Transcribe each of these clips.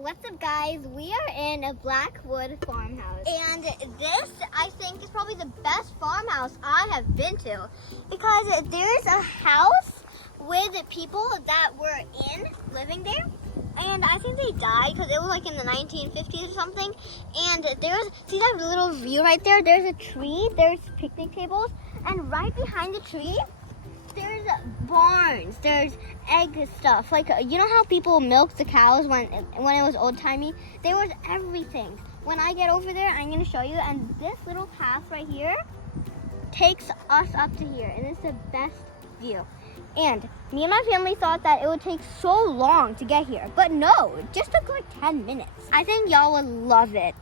What's up, guys? We are in a Blackwood farmhouse, and this, I think, is probably the best farmhouse I have been to, because there's a house with people that were living there, and I think they died because it was like in the 1950s or something. And see that little view right there? There's a tree, there's picnic tables, and right behind the tree, there's barns, there's egg stuff. Like, you know how people milk the cows when it was old-timey? There was everything. When I get over there, I'm going to show you. And this little path right here takes us up to here. And it's the best view. And me and my family thought that it would take so long to get here. But no, it just took like 10 minutes. I think y'all would love it.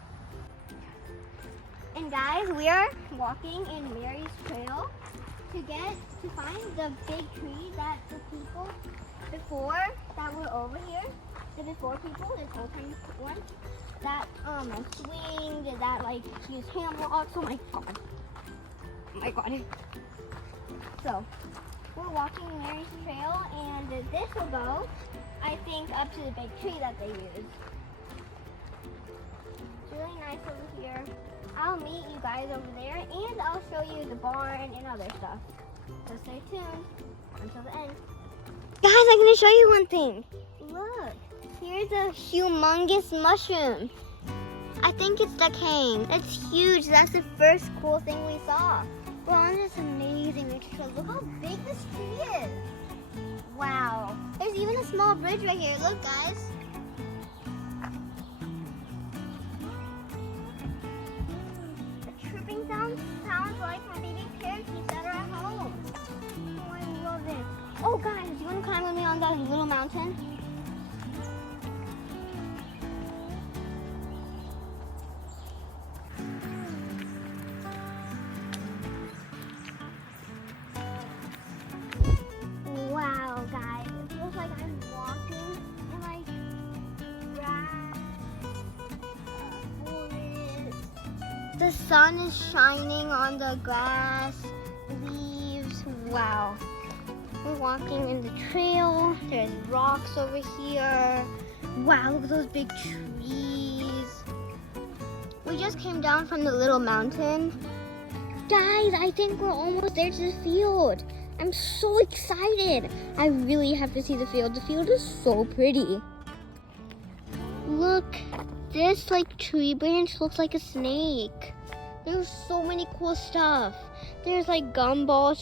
And guys, we are walking in Mary's Trail to find the big tree that the people before that were over here, the before people, the old time ones, that swinged, that like used hand walks. Oh my god. Oh my god. So we're walking Mary's Trail, and this will go, I think, up to the big tree that they use. It's really nice over here. I'll meet you guys over there, and I'll show you the barn and other stuff. So stay tuned until the end. Guys, I'm going to show you one thing. Look, here's a humongous mushroom. I think it's decaying. It's huge. That's the first cool thing we saw. Wow, it's amazing. Look how big this tree is. Wow. There's even a small bridge right here. Look, guys. Sounds like my baby parakeets that are at home. Oh, I love it. Oh, guys, you want to climb with me on that little mountain? Wow, guys, it feels like I'm walking in like grass. The sun is shining on the grass, leaves. Wow. We're walking in the trail. There's rocks over here. Wow, look at those big trees. We just came down from the little mountain. Guys, I think we're almost there to the field. I'm so excited. I really have to see the field. The field is so pretty. Look. This like tree branch looks like a snake. There's so many cool stuff. There's like gumball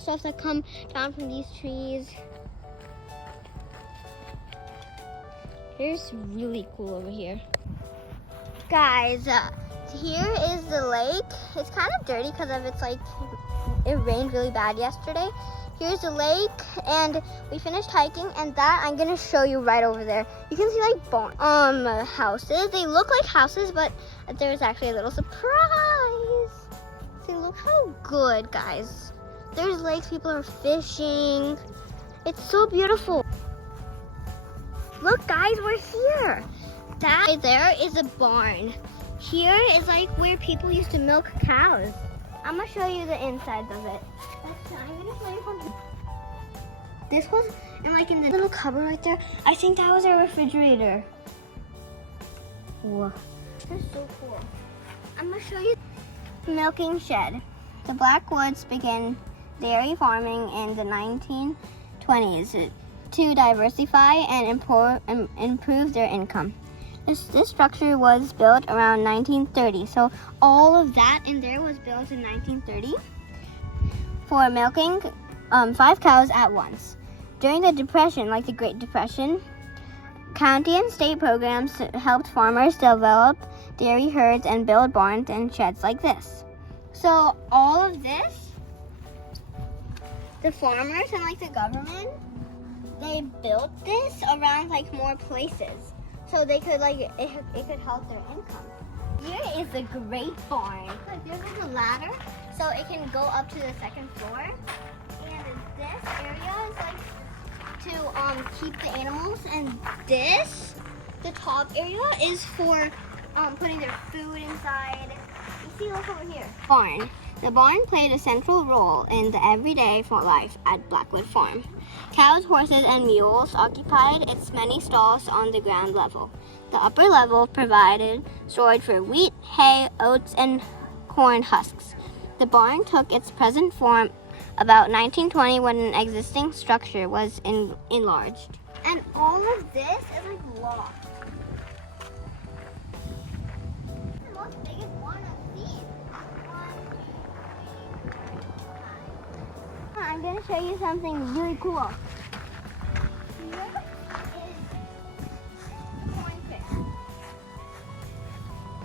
stuff that come down from these trees. Here's really cool over here. Guys, here is the lake. It's kind of dirty because of it rained really bad yesterday. Here's the lake, and we finished hiking, and that I'm gonna show you right over there. You can see like houses. They look like houses, but there's actually a little surprise. See, look how good, guys. There's lakes, people are fishing. It's so beautiful. Look, guys, we're here. That right there is a barn. Here is like where people used to milk cows. I'm gonna show you the inside of it. I'm gonna show you something. This was in the little cupboard right there. I think that was a refrigerator. Whoa, that's so cool. I'm gonna show you the milking shed. The Blackwoods began dairy farming in the 1920s to diversify and improve their income. This structure was built around 1930, so all of that in there was built in 1930 for milking 5 cows at once. During the Depression, like the Great Depression, county and state programs helped farmers develop dairy herds and build barns and sheds like this. So all of this, the farmers and like the government, they built this around like more places. So they could it could help their income. Here is the great barn. Look, there's like a ladder, so it can go up to the second floor. And this area is like to keep the animals, and the top area is for putting their food inside. You see, look over here. Barn. The barn played a central role in the everyday life at Blackwood Farm. Cows, horses, and mules occupied its many stalls on the ground level. The upper level provided storage for wheat, hay, oats, and corn husks. The barn took its present form about 1920 when an existing structure was enlarged. And all of this is like locked. The most biggest one I've seen. 1, 2, 3, 4, 5. I'm going to show you something really cool. Here is the corn crib.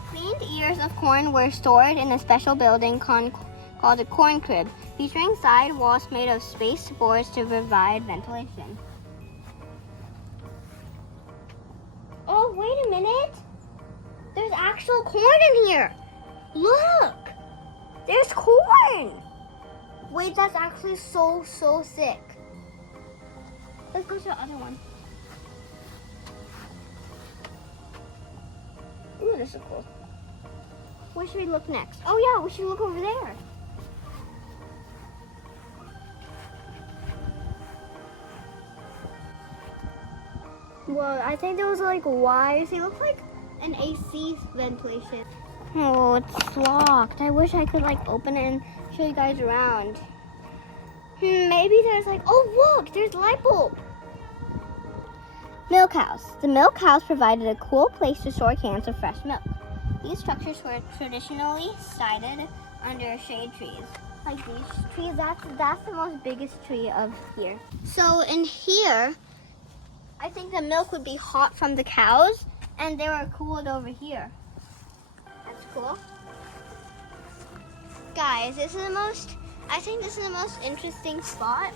Cleaned ears of corn were stored in a special building called a corn crib, featuring side walls made of spaced boards to provide ventilation. Oh, wait a minute. There's actual corn in here. Look. There's corn. Wait, that's actually so sick. Let's go to the other one. Ooh, this is cool. Where should we look next? Oh yeah, we should look over there. Well, I think there was like wires. They look like an AC ventilation. Oh, it's locked. I wish I could like open it and show you guys around. Maybe there's like, oh look, there's light bulb. Milk house. The milk house provided a cool place to store cans of fresh milk. These structures were traditionally sited under shade trees. Like these trees, that's the most biggest tree of here. So in here, I think the milk would be hot from the cows, and they were cooled over here. That's cool. Guys, I think this is the most interesting spot.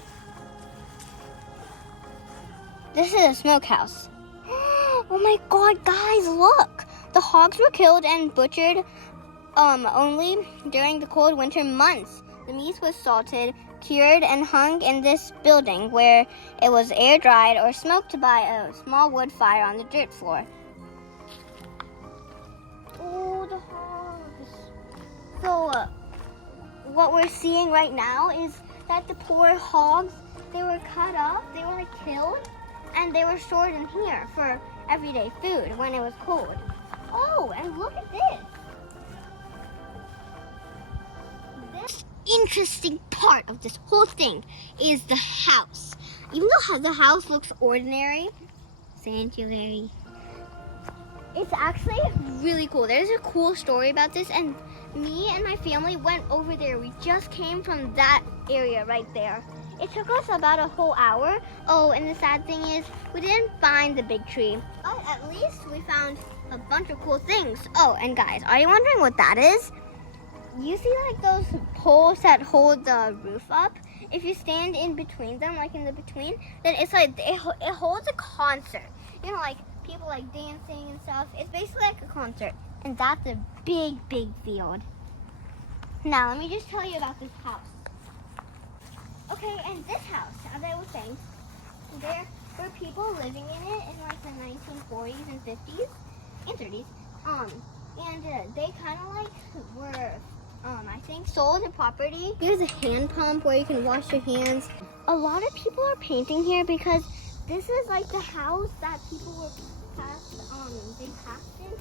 This is a smokehouse. Oh my God, guys, look! The hogs were killed and butchered only during the cold winter months. The meat was salted, cured, and hung in this building where it was air dried or smoked by a small wood fire on the dirt floor. Oh, the hogs. So, what we're seeing right now is that the poor hogs, they were cut up, they were killed, and they were stored in here for everyday food when it was cold. Oh, and look at this. This interesting part of this whole thing is the house. Even though the house looks ordinary, sanctuary, it's actually really cool. There's a cool story about this, and me and my family went over there. We just came from that area right there. It took us about a whole hour. Oh, and the sad thing is, we didn't find the big tree, but at least we found a bunch of cool things. Oh, and guys, are you wondering what that is? You see like those poles that hold the roof up? If you stand in between them, like in the between, then it's like it holds a concert. You know, like people like dancing and stuff. It's basically like a concert, and that's a big field. Now let me just tell you about this house. Okay, and this house, as I was saying, there were people living in it in like the 1940s and 50s and 30s. And they kind of like were, I think, sold the property. Here's a hand pump where you can wash your hands. A lot of people are painting here because this is like the house that people were they passed in,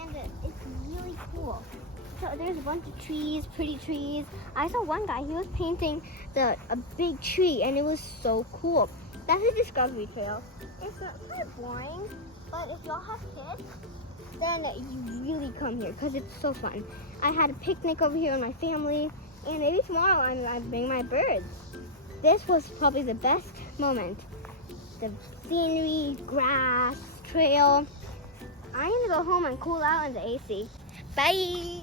and it's really cool. So there's a bunch of trees, pretty trees. I saw one guy, he was painting a big tree, and it was so cool. That's a discovery trail. It's kind of boring, but if y'all have kids, then you really come here because it's so fun. I had a picnic over here with my family, and maybe tomorrow I bring my birds. This was probably the best moment. The scenery, grass, trail. I need to go home and cool out in the AC. Bye!